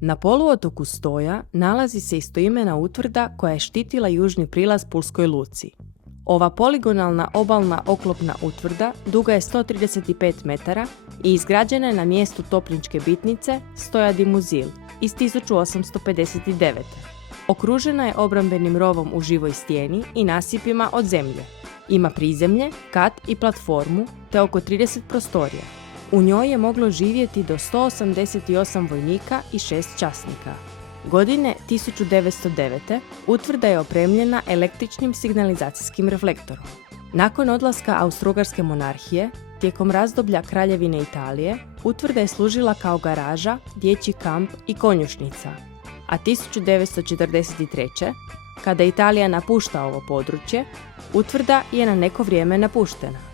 Na poluotoku Stoja nalazi se istoimena utvrda koja je štitila južni prilaz Pulskoj luci. Ova poligonalna obalna oklopna utvrda duga je 135 metara i izgrađena je na mjestu topničke bitnice Stoja di Muzil iz 1859. Okružena je obrambenim rovom u živoj stijeni i nasipima od zemlje. Ima prizemlje, kat i platformu te oko 30 prostorija. U njoj je moglo živjeti do 188 vojnika i 6 časnika. Godine 1909. utvrda je opremljena električnim signalizacijskim reflektorom. Nakon odlaska Austro-Ugarske monarhije, tijekom razdoblja Kraljevine Italije, utvrda je služila kao garaža, dječji kamp i konjušnica, a 1943. kada Italija napušta ovo područje, utvrda je na neko vrijeme napuštena.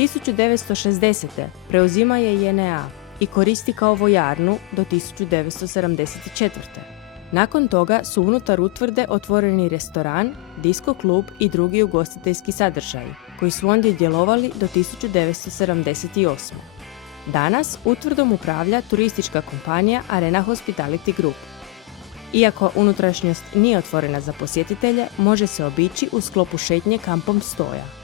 1960. preuzima je JNA i koristi kao vojarnu do 1974. Nakon toga su unutar utvrde otvoreni restoran, disko klub i drugi ugostiteljski sadržaji, koji su ondje djelovali do 1978. Danas utvrdom upravlja turistička kompanija Arena Hospitality Group. Iako unutrašnjost nije otvorena za posjetitelje, može se obići u sklopu šetnje kampom Stoja.